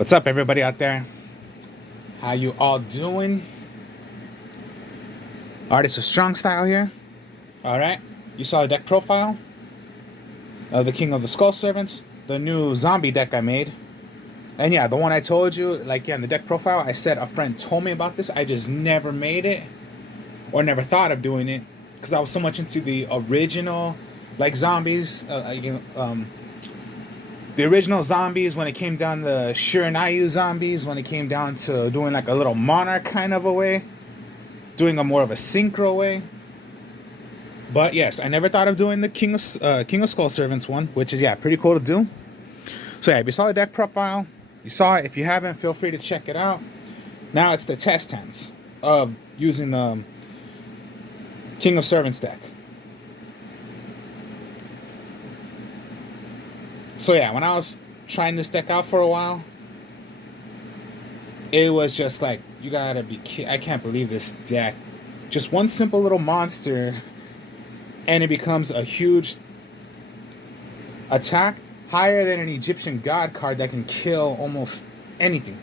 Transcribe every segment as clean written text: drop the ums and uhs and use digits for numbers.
What's up, everybody out there? How you all doing? Artist of Strong Style here. All right. You saw the deck profile of the King of the Skull Servants, the new zombie deck I made. And yeah, the one I told you, in the deck profile, I said a friend told me about this. I just never made it or never thought of doing it because I was so much into the original, zombies, the original zombies when it came down the Shiranayu zombies, when it came down to doing like a little monarch kind of a way, doing a more of a synchro way. But yes, I never thought of doing the King of Skull Servants one, which is pretty cool to do. So yeah, if you saw the deck profile, you saw it. If you haven't, feel free to check it out. Now it's the test hands of using the King of Servants deck. So yeah, when I was trying this deck out for a while, it was just like, you gotta be I can't believe this deck. Just one simple little monster, and it becomes a huge attack, higher than an Egyptian god card that can kill almost anything.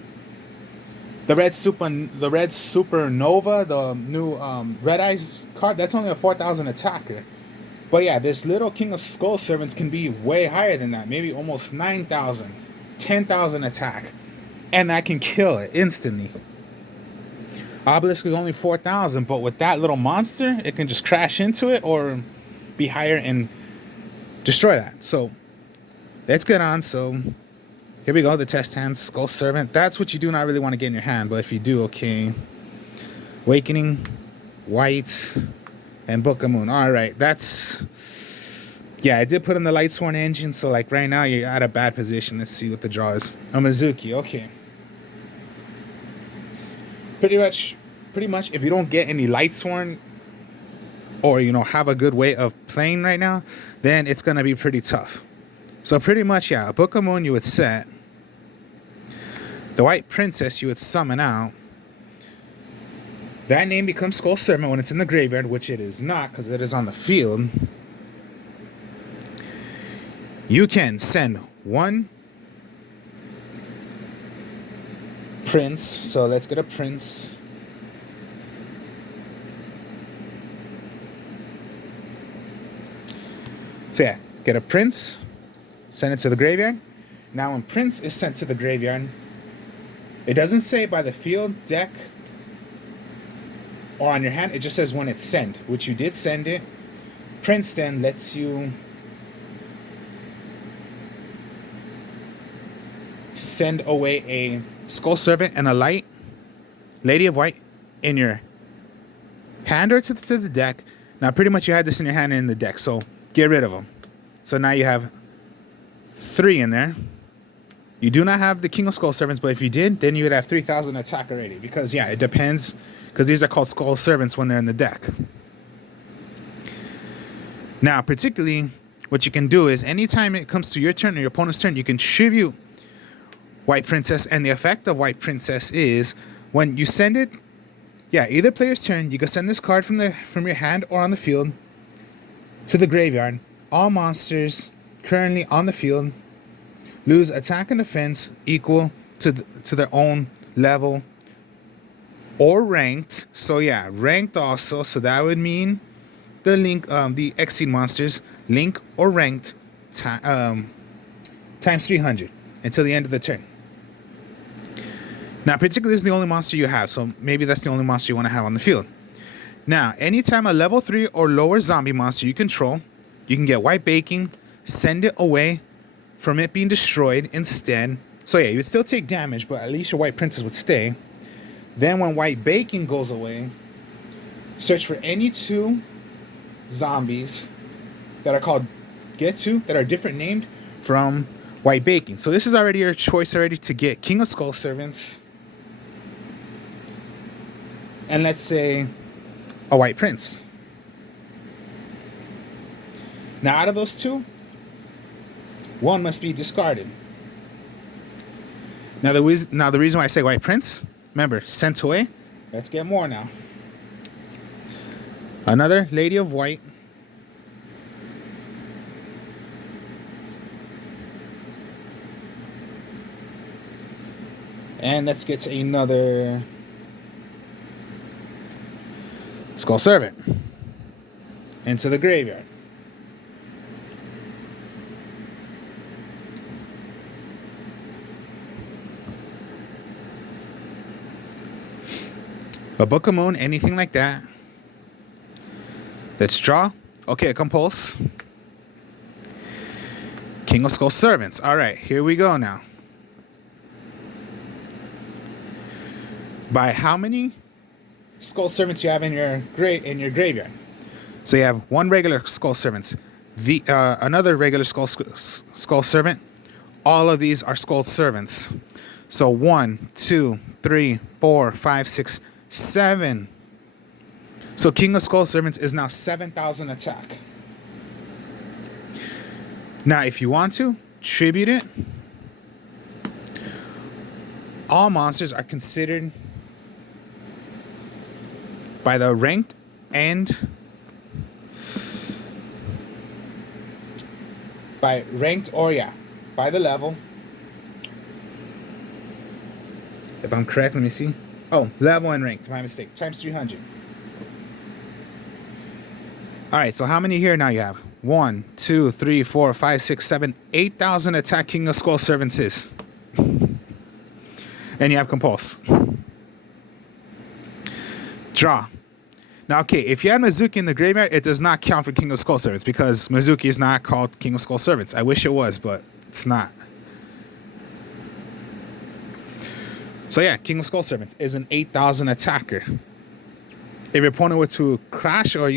The red supernova, the new red eyes card, that's only a 4,000 attacker. But yeah, this little King of Skull Servants can be way higher than that, maybe almost 9,000, 10,000 attack, and that can kill it instantly. Obelisk is only 4,000, but with that little monster, it can just crash into it or be higher and destroy that. So let's get on. So here we go, the test hand, Skull Servant. That's what you do not really want to get in your hand, but if you do, okay. Awakening, White, and Book of Moon. All right, that's... Yeah, I did put in the Lightsworn engine, so like right now you're at a bad position. Let's see what the draw is. A Mizuki, okay. Pretty much, if you don't get any Lightsworn or, have a good way of playing right now, then it's going to be pretty tough. So pretty much, yeah, a Book of Moon you would set. The White Princess you would summon out. That name becomes Skull Servant when it's in the graveyard, which it is not because it is on the field. You can send one Prince. So let's get a Prince. So yeah, get a Prince, send it to the graveyard. Now when Prince is sent to the graveyard, it doesn't say by the field, deck, or on your hand. It just says when it's sent, which you did send it. Prince then lets you send away a Skull Servant and a light Lady of White in your hand or to the deck. Now pretty much you had this in your hand and in the deck, so get rid of them. So now you have 3 in there. You do not have the King of Skull Servants, but if you did, then you would have 3,000 attack already. Because yeah, it depends, because these are called Skull Servants when they're in the deck. Now, particularly, what you can do is anytime it comes to your turn or your opponent's turn, you can tribute White Princess, and the effect of White Princess is when you send it, either player's turn, you can send this card from your hand or on the field to the graveyard. All monsters currently on the field lose attack and defense equal to their own level or ranked. So yeah, ranked also. So that would mean the Exceed monsters, link or ranked times 300 until the end of the turn. Now, particularly, this is the only monster you have, so maybe that's the only monster you want to have on the field. Now, anytime a level 3 or lower zombie monster you control, you can get White Baking, send it away from it being destroyed instead. So yeah, you would still take damage, but at least your White Princess would stay. Then when White Baking goes away, search for any 2 zombies that are called Get 2, that are different named from White Baking. So this is already your choice already to get King of Skull Servants and let's say a White Prince. Now out of those 2, one must be discarded. Now the reason why I say White Prince, remember, sent away. Let's get more now. Another Lady of White. And let's get to another Skull Servant into the graveyard. A Book of Moon, anything like that. Let's draw. Okay, a Compulse. King of Skull Servants. All right, here we go now. By how many Skull Servants you have in your graveyard? So you have one regular Skull Servants, another regular Skull Servant. All of these are Skull Servants. So 1, 2, 3, 4, 5, 6, 7. So King of Skull Servants is now 7,000 attack. Now, if you want to tribute it, all monsters are considered by the ranked and by ranked or by the level. If I'm correct, let me see. Oh, level and ranked, my mistake. Times 300. All right, so how many here now you have? 1, 2, 3, 4, 5, 6, 7, 8,000 attack King of Skull Servants is. And you have Compulse. Draw. Now, okay, if you had Mizuki in the graveyard, it does not count for King of Skull Servants because Mizuki is not called King of Skull Servants. I wish it was, but it's not. So yeah, King of Skull Servants is an 8,000 attacker. If your opponent were to clash or,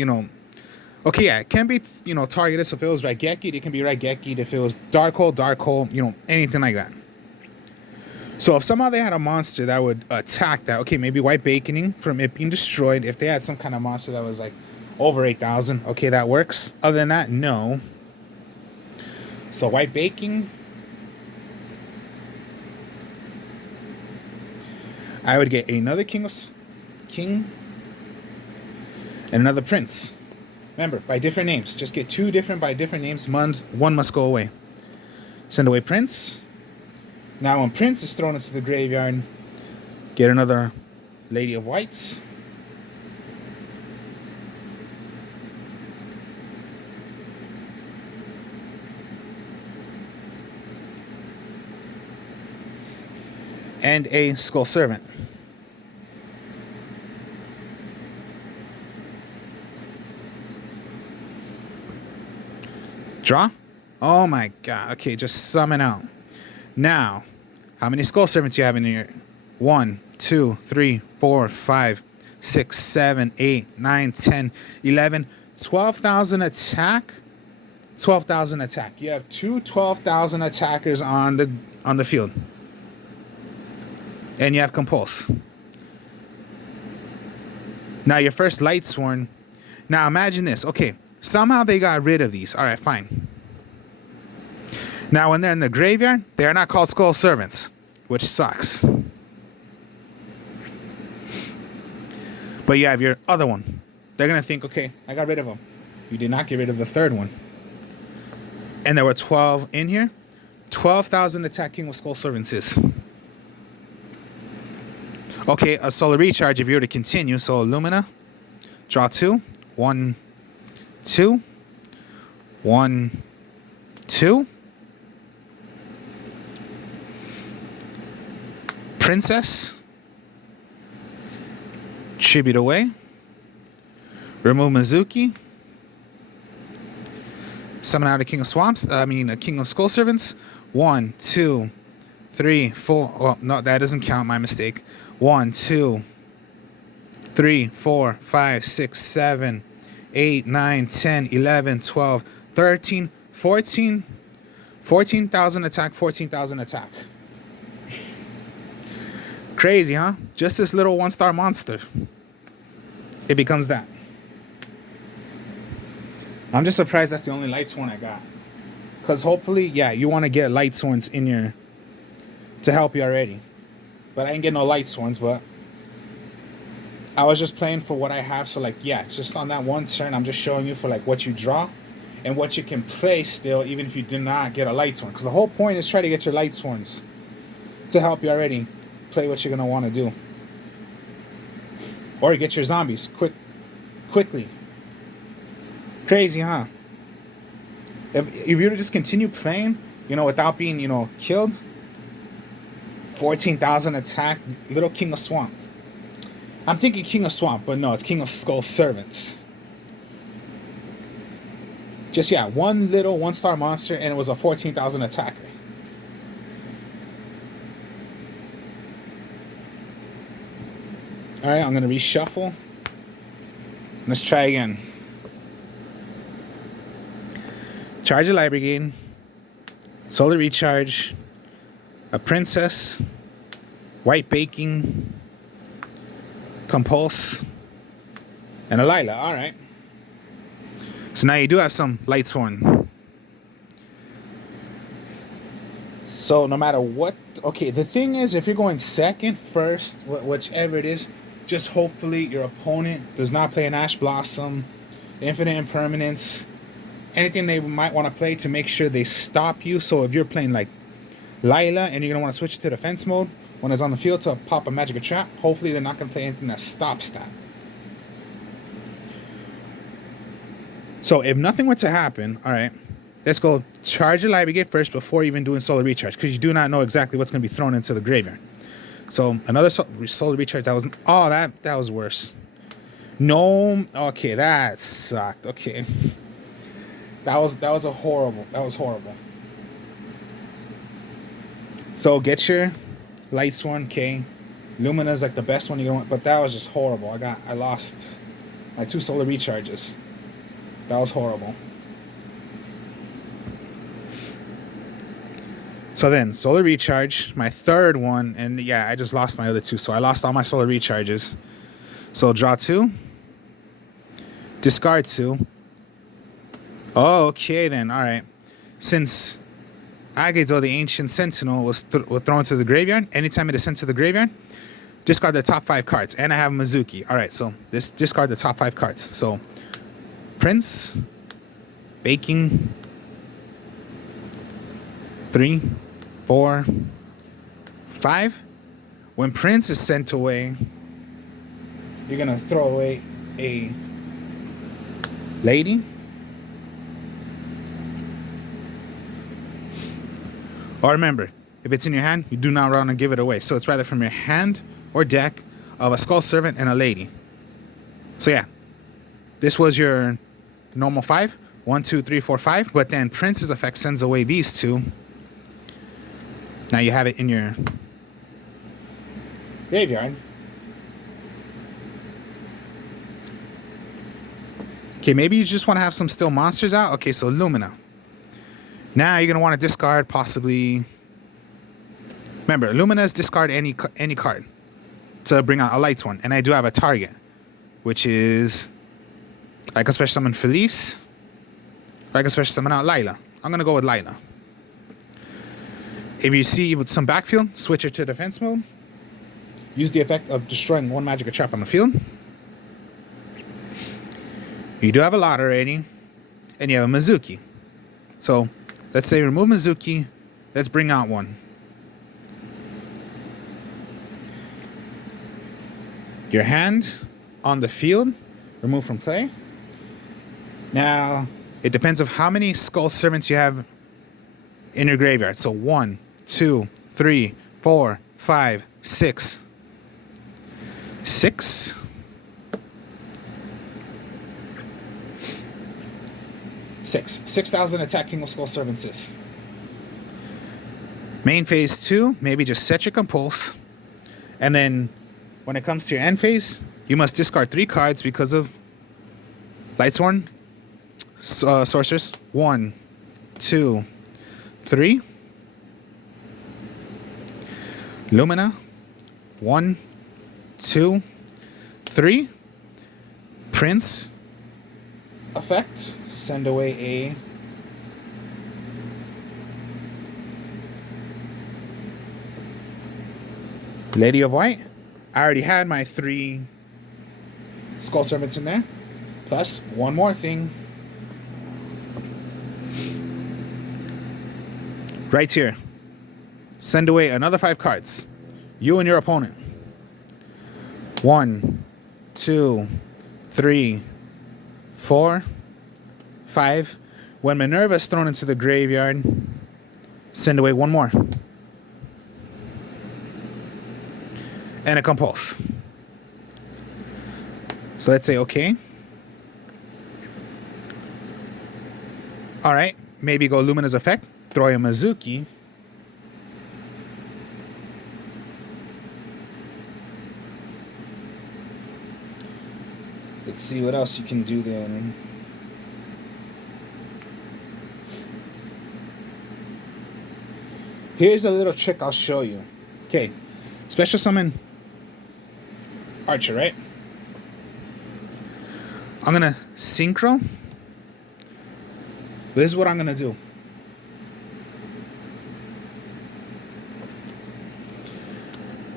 okay, yeah, it can be, targeted. So if it was Raigeki, it can be Raigeki. If it was Dark Hole, anything like that. So if somehow they had a monster that would attack that, okay, maybe White Baconing from it being destroyed. If they had some kind of monster that was like over 8,000, okay, that works. Other than that, no. So White Baking, I would get another King and another Prince. Remember, by different names. Just get two different by different names. One must go away. Send away Prince. Now when Prince is thrown into the graveyard, get another Lady of Whites. And a Skull Servant. Draw? Oh my god. Okay, just summon out. Now, how many Skull Servants you have in here? 1, 2, 3, 4, 5, 6, 7, 8, 9, 10, 11, 12,000 attack. 12,000 attack. You have two 12,000 attackers on the field. And you have Compulse. Now your first Lightsworn. Now imagine this. Okay, somehow they got rid of these. All right, fine. Now when they're in the graveyard, they are not called Skull Servants, which sucks. But you have your other one. They're going to think, okay, I got rid of them. You did not get rid of the third one. And there were 12 in here. 12,000 attacking with Skull Servants is. Okay, a Solar Recharge if you were to continue. So Lumina, draw 2. 1, 2. 1, 2. Princess. Tribute away. Remove Mizuki. Summon out a King of Swamps. A King of Skull Servants. 1, 2, 3, 4. Oh, no, that doesn't count. My mistake. 1, 2, 3, 4, 5, 6, 7, 8, 9, 10, 11, 12, 13, 14. 14,000 attack, 14,000 attack. Crazy, huh? Just this little one-star monster. It becomes that. I'm just surprised that's the only Lightsworn I got. Because hopefully, yeah, you want to get Lightsworns in your... to help you already. But I didn't get no Lightsworns, but... I was just playing for what I have, so like, yeah, just on that one turn, I'm just showing you for like what you draw. And what you can play still, even if you do not get a Lightsworn. Because the whole point is try to get your Lightsworns to help you already. play what you're gonna want to do, or get your zombies quickly. Crazy, huh? If you were to just continue playing, without being, killed, 14,000 attack, Little King of Swamp. I'm thinking King of Swamp, but no, it's King of Skull Servants. Just, yeah, one little 1-star monster, and it was a 14,000 attacker. Alright, I'm going to reshuffle. Let's try again. Charge a Light Brigade. Solar Recharge. A Princess. White Baking. Compulse. And a Lila. Alright. So now you do have some Lightsworn. So no matter what... Okay, the thing is, if you're going second, first, whichever it is, just hopefully your opponent does not play an Ash Blossom, Infinite Impermanence, anything they might want to play to make sure they stop you. So if you're playing like Lila and you're going to want to switch to defense mode when it's on the field to pop a Magic Trap, hopefully they're not going to play anything that stops that. So if nothing were to happen, all right, let's go charge your Light Brigade first before even doing Solar Recharge, because you do not know exactly what's going to be thrown into the graveyard. So another Solar Recharge, that was... Oh, that was worse. No, okay, that sucked. Okay. That was horrible. That was horrible. So get your Lightsworn, okay. Lumina's like the best one you're going to want, but that was just horrible. I lost my 2 Solar Recharges. That was horrible. So then, Solar Recharge, my third one, and yeah, I just lost my other 2, so I lost all my Solar Recharges. So draw 2, discard 2. Oh, okay then, alright. Since Agizo, the Ancient Sentinel, was thrown to the graveyard, anytime it is sent to the graveyard, discard the top 5 cards. And I have Mizuki. Alright, so this discard the top 5 cards. So Prince, Baking, 3, 4, 5. When Prince is sent away, you're gonna throw away a Lady. Or remember, if it's in your hand, you do not want to give it away. So it's rather from your hand or deck of a Skull Servant and a Lady. So yeah, this was your normal 5. 1, 2, 3, 4, 5. But then Prince's effect sends away these 2. Now you have it in your graveyard. Okay, maybe you just want to have some still monsters out. Okay, so Lumina. Now you're going to want to discard possibly... Remember, Lumina's discard any card to bring out a Lightsworn. And I do have a target, which is... I can special summon Felice. Or I can special summon out Lila. I'm going to go with Lila. If you see with some backfield, switch it to defense mode. Use the effect of destroying 1 Magic Trap on the field. You do have a lot already. And you have a Mizuki. So... let's say remove Mizuki. Let's bring out 1. Your hand on the field. Remove from play. Now, it depends on how many Skull Servants you have in your graveyard. So 1, 2, 3, 4, 5, 6. 6. 6,000 attack King of Skull Servants is. Main phase 2, maybe just set your Compulse. And then when it comes to your end phase, you must discard 3 cards because of Lightsworn, Sorceress. 1, 2, 3. Lumina. 1, 2, 3. Prince. Effect. Send away a Lady of White. I already had my 3 Skull Servants in there. Plus, one more thing. Right here. Send away another 5 cards. You and your opponent. 1, 2, 3, 4, 5. When Minerva is thrown into the graveyard, send away one more. And a compulse. So let's say okay. Alright, maybe go Luminous Effect, throw a Mizuki. Let's see what else you can do then. Here's a little trick I'll show you. Okay, special summon Archer, right? I'm gonna synchro. This is what I'm gonna do.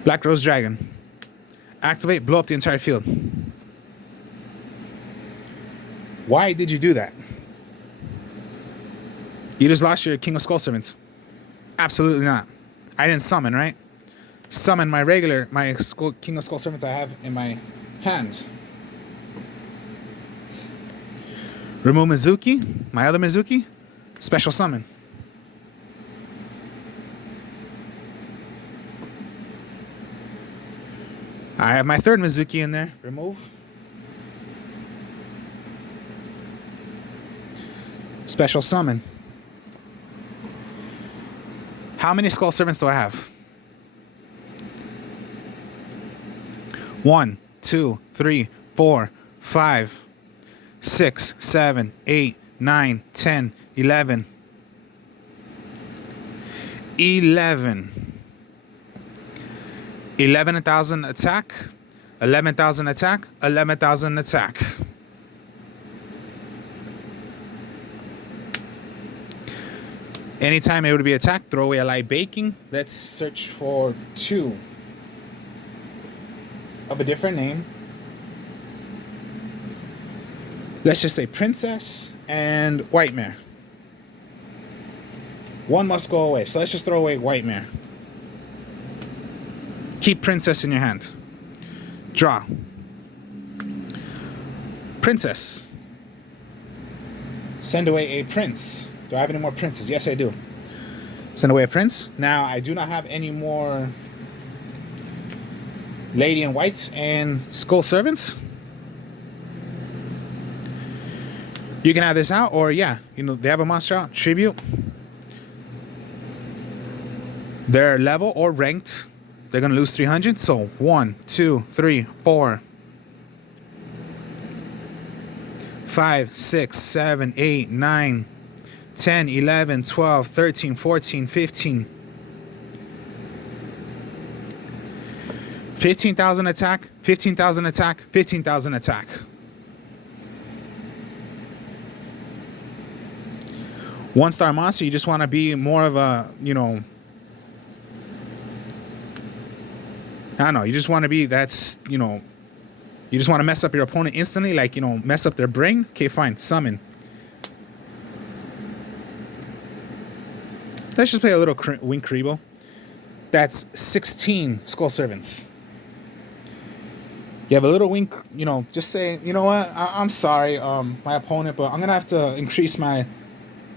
Black Rose Dragon. Activate, blow up the entire field. Why did you do that? You just lost your King of Skull Servants. Absolutely not. I didn't summon, right? Summon my King of Skull Servants I have in my hand. Remove Mizuki, my other Mizuki, special summon. I have my third Mizuki in there. Remove. Special summon. How many Skull Servants do I have? 1, 2, 3, 4, 5, 6, 7, 8, 9, 10, 11. 11,000 attack, 11,000 attack, 11,000 attack. Anytime it would be attacked, throw away a light baking. Let's search for 2 of a different name. Let's just say Princess and Whitemare. 1 must go away. So let's just throw away Whitemare. Keep Princess in your hand. Draw. Princess. Send away a prince. Do I have any more princes? Yes, I do. Send away a prince. Now, I do not have any more Lady in Whites and Skull Servants. You can have this out, or yeah, they have a monster out. Tribute. They're level or ranked. They're going to lose 300. So 1, 2, 3, 4, 5, 6, 7, 8, 9, 10, 11, 12, 13, 14, 15. 15,000 attack, 15,000 attack, 15,000 attack. One-star monster, you just want to be more of a, I don't know, you just want to be, you just want to mess up your opponent instantly, like, mess up their brain. Okay, fine, summon. Let's just play a little Wing Karibo. That's 16 Skull Servants. You have a little Wing, just say, you know what, I'm sorry, my opponent, but I'm going to have to increase my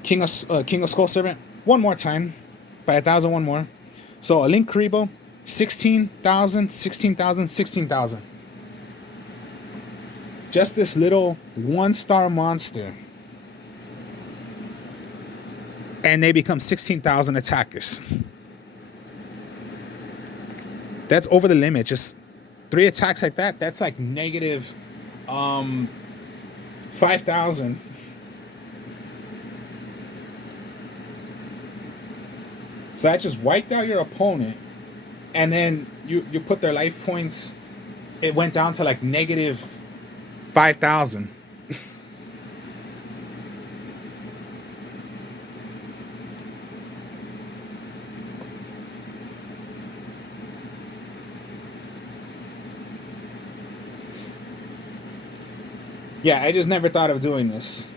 King of Skull Servant one more time by 1,000, one more. So a Link Karibo, 16,000, 16,000, 16,000. Just this little 1-star monster. And they become 16,000 attackers. That's over the limit. Just 3 attacks like that, that's like negative 5,000. So that just wiped out your opponent, and then you put their life points, it went down to like negative 5,000. Yeah, I just never thought of doing this.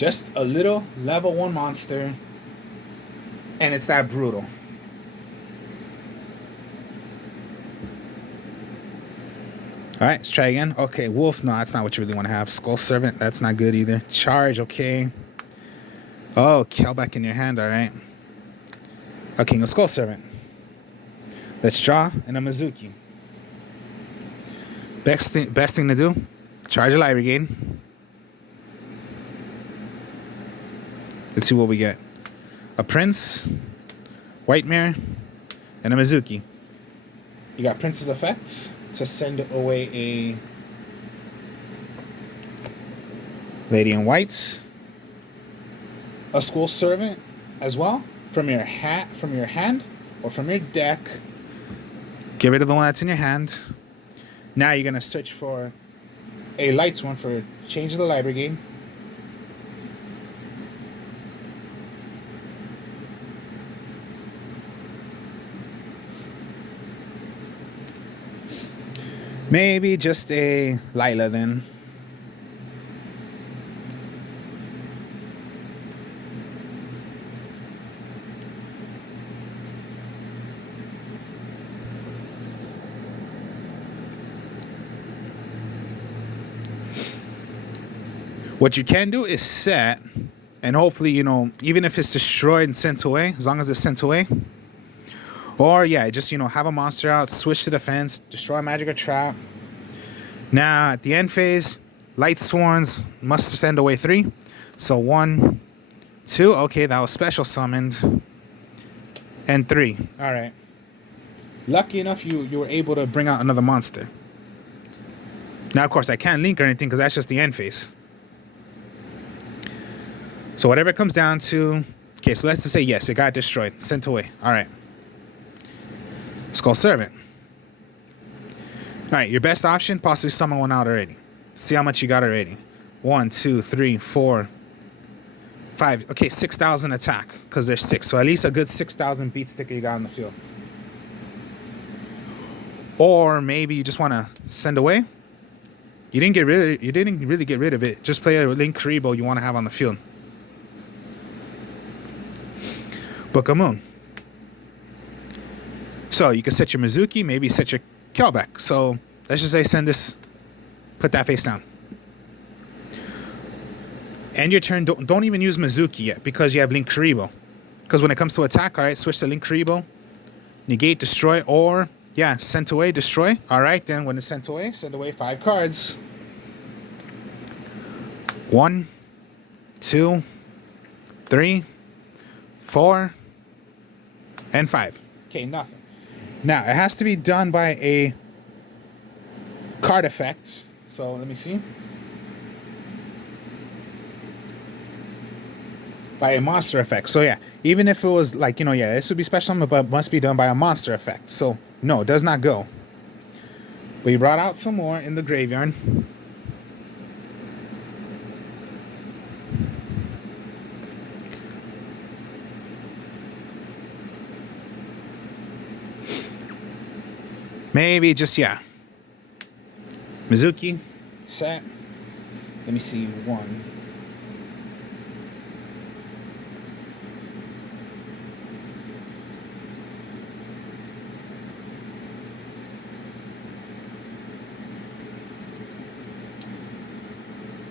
Just a little level 1 monster. And it's that brutal. Alright, let's try again. Okay, Wolf. No, that's not what you really want to have. Skull Servant. That's not good either. Charge. Okay. Oh, Kelbeck in your hand. Alright. A King of Skull Servant. Let's draw. And a Mizuki. Best thing to do. Charge a Light Brigade. Let's see what we get. A Prince. White Mirror. And a Mizuki. You got Prince's effects to send away a Lady in Whites, a Skull Servant as well from your hand or from your deck. Get rid of the one that's in your hand. Now you're gonna search for a lights one for change of the Light Brigade. Maybe just a Lila then. What you can do is set, and hopefully, you know, even if it's destroyed and sent away, as long as it's sent away. Or, yeah, just, you know, have a monster out, switch to defense, destroy a magic or trap. Now, at the end phase, Light Sworns must send away 3. So 1, 2. Okay, that was special summoned. And 3. All right. Lucky enough, you were able to bring out another monster. Now, of course, I can't link or anything because that's just the end phase. So whatever it comes down to... Okay, so let's just say yes, it got destroyed, sent away. All right. Skull Servant. All right, your best option, possibly summon one out already. See how much you got already. 1, 2, 3, 4, 5. Okay, 6,000 attack because there's 6. So at least a good 6,000 beat sticker you got on the field. Or maybe you just want to send away. You didn't really get rid of it. Just play a Linkuriboh you want to have on the field. Book of Moon. So you can set your Mizuki, maybe set your Kelbeck. So let's just say send this, put that face down. End your turn. Don't even use Mizuki yet because you have Linkuriboh. Because when it comes to attack, all right, switch to Linkuriboh, negate, destroy, or yeah, sent away, destroy. All right, then when it's sent away, send away 5 cards. 1, 2, 3, 4, and 5. Okay, nothing. Now, it has to be done by a card effect. So, let me see. By a monster effect. So, yeah, even if it was like, you know, yeah, this would be special, but must be done by a monster effect. So, no, it does not go. We brought out some more in the graveyard. Maybe just, yeah. Mizuki, set. Let me see, 1.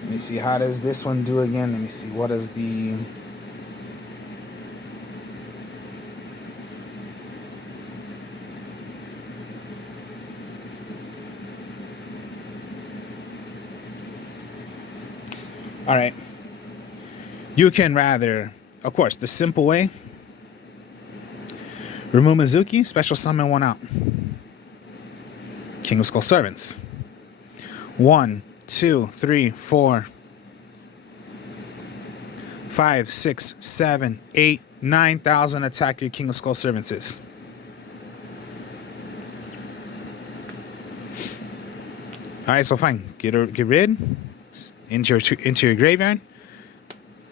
Let me see, how does this one do again? Let me see, what is the... All right. You can rather, of course, the simple way. Remove Mizuki, special summon 1 out. King of Skull Servants. 1, 2, 3, 4, 5, 6, 7, 8, 9,000 attack your King of Skull Servants is. All right, so fine. Get rid. Into your graveyard.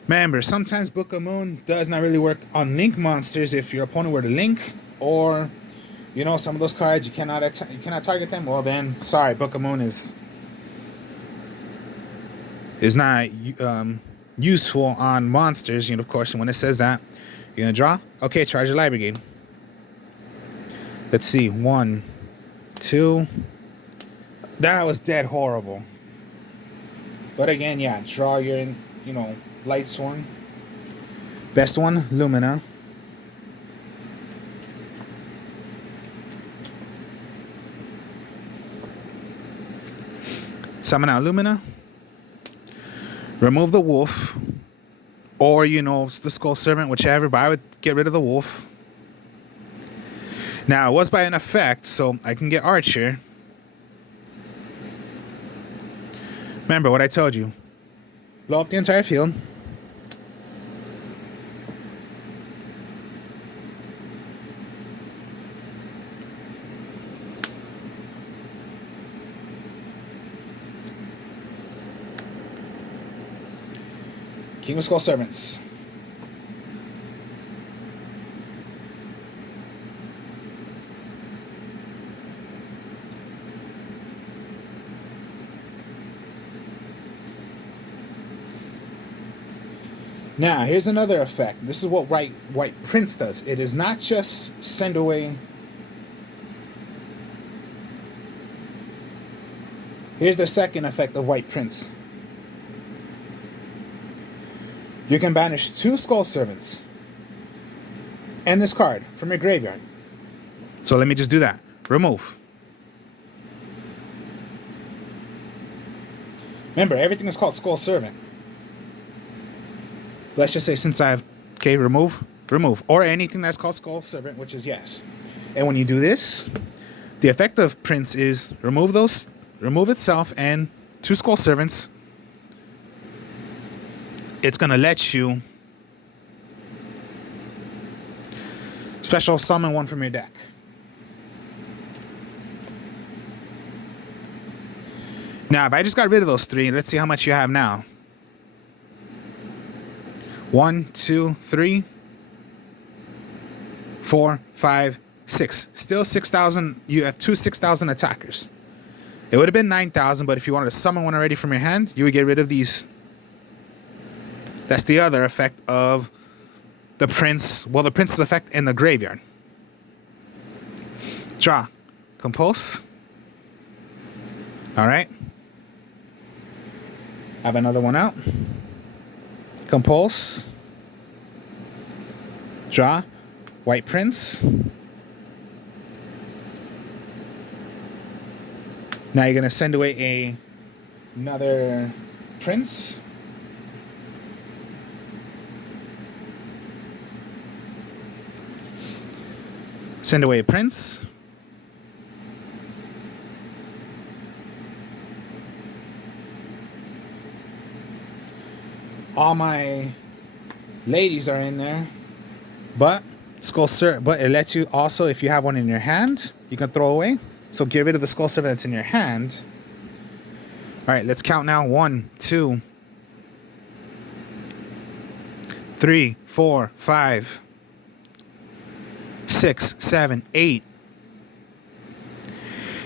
Remember, sometimes Book of Moon does not really work on link monsters if your opponent were to link, or you know, some of those cards you cannot target them. Well, then sorry, Book of Moon is not useful on monsters. Of course, when it says that, you're gonna draw. Okay, charge your Light Brigade. Let's see, 1, 2. That was dead horrible. But again, yeah, draw your, Light Sworn. Best one, Lumina. Summon out Lumina. Remove the wolf. Or, the Skull Servant, whichever, but I would get rid of the wolf. Now, it was by an effect, so I can get Archer. Remember what I told you. Blow up the entire field. King of Skull Servants. Now, here's another effect. This is what White Prince does. It is not just send away. Here's the second effect of White Prince. You can banish 2 Skull Servants and this card from your graveyard. So let me just do that. Remove. Remember, everything is called Skull Servant. Let's just say since I've... Okay, remove. Or anything that's called Skull Servant, which is yes. And when you do this, the effect of Prince is remove itself and 2 Skull Servants. It's going to let you special summon 1 from your deck. Now, if I just got rid of those 3, let's see how much you have now. 1, 2, 3, 4, 5, 6. Still 6,000. You have 2 6,000 attackers. It would have been 9,000, but if you wanted to summon 1 already from your hand, you would get rid of these. That's the other effect of the Prince. Well, the Prince's effect in the graveyard. Draw. Compulse. All right. Have another one out. Compulse. Draw. White Prince. Now you're going to send away another Prince. Send away a Prince. All my ladies are in there, but but it lets you also, if you have one in your hand, you can throw away. So get rid of the Skull Servant that's in your hand. All right, let's count now. 1, 2, 3, 4, 5, 6, 7, 8.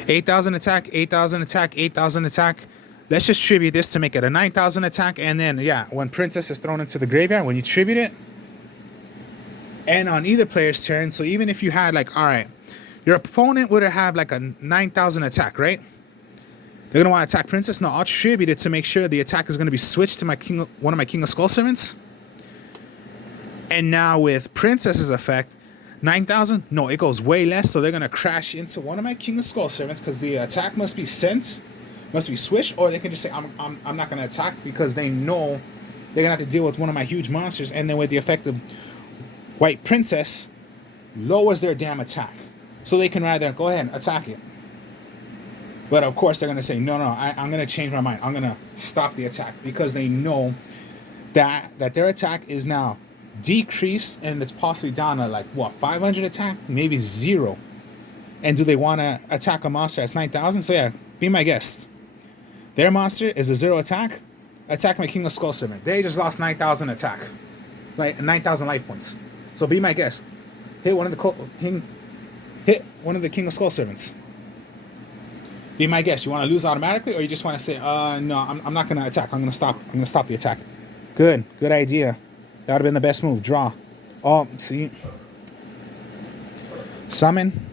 8,000 attack, 8,000 attack, 8,000 attack. Let's just tribute this to make it a 9,000 attack. And then, yeah, when Princess is thrown into the graveyard, when you tribute it, and on either player's turn, so even if you had, like, all right, your opponent would have like a 9,000 attack, right? They're going to want to attack Princess. No, I'll tribute it to make sure the attack is going to be switched to one of my King of Skull Servants. And now with Princess's effect, 9,000? No, it goes way less, so they're going to crash into one of my King of Skull Servants because the attack must be sent. Must be switched, or they can just say I'm not going to attack because they know they're going to have to deal with one of my huge monsters, and then with the effect of White Princess lowers their damn attack, so they can rather go ahead and attack it. But of course they're going to say no, I'm going to change my mind. I'm going to stop the attack because they know that their attack is now decreased and it's possibly down to like what 500 attack, maybe 0. And do they want to attack a monster that's 9,000? So yeah, be my guest. Their monster is a 0 attack. Attack my King of Skull Servant. They just lost 9,000 attack, like 9,000 life points. So be my guest. Hit one of the King of Skull Servants. Be my guest. You want to lose automatically, or you just want to say, no, I'm not going to attack. I'm going to stop the attack, because Good idea. That would have been the best move. Draw. Oh, see. Summon.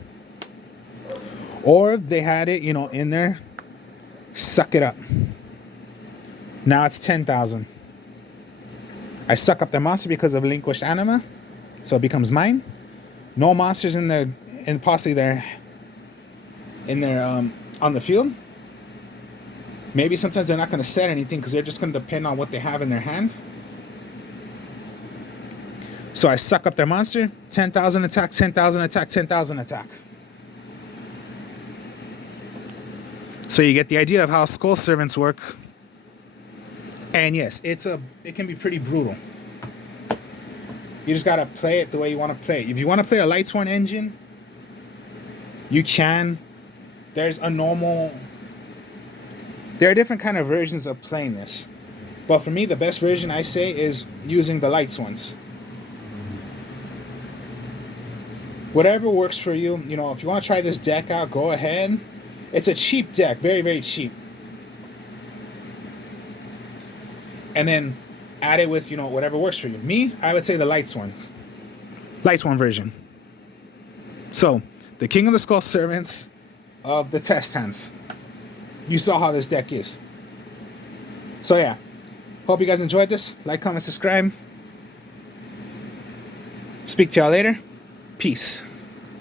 Or if they had it, in there, suck it up. Now it's 10,000. I suck up their monster because of Relinquished Anima, so it becomes mine. No monsters possibly there on the field. Maybe sometimes they're not going to set anything because they're just going to depend on what they have in their hand. So I suck up their monster. 10,000 attack, 10,000 attack, 10,000 attack. So you get the idea of how Skull Servants work. And yes, it can be pretty brutal. You just gotta play it the way you want to play it. If you want to play a Lightsworn engine, you can. There are different kind of versions of playing this. But for me, the best version I say is using the lights ones. Whatever works for you. If you want to try this deck out, go ahead. It's a cheap deck, very, very cheap. And then add it with, whatever works for you. Me, I would say the Lightsworn version. So, the King of the Skull Servants of the test hands. You saw how this deck is. So yeah, hope you guys enjoyed this. Like, comment, subscribe. Speak to y'all later. Peace.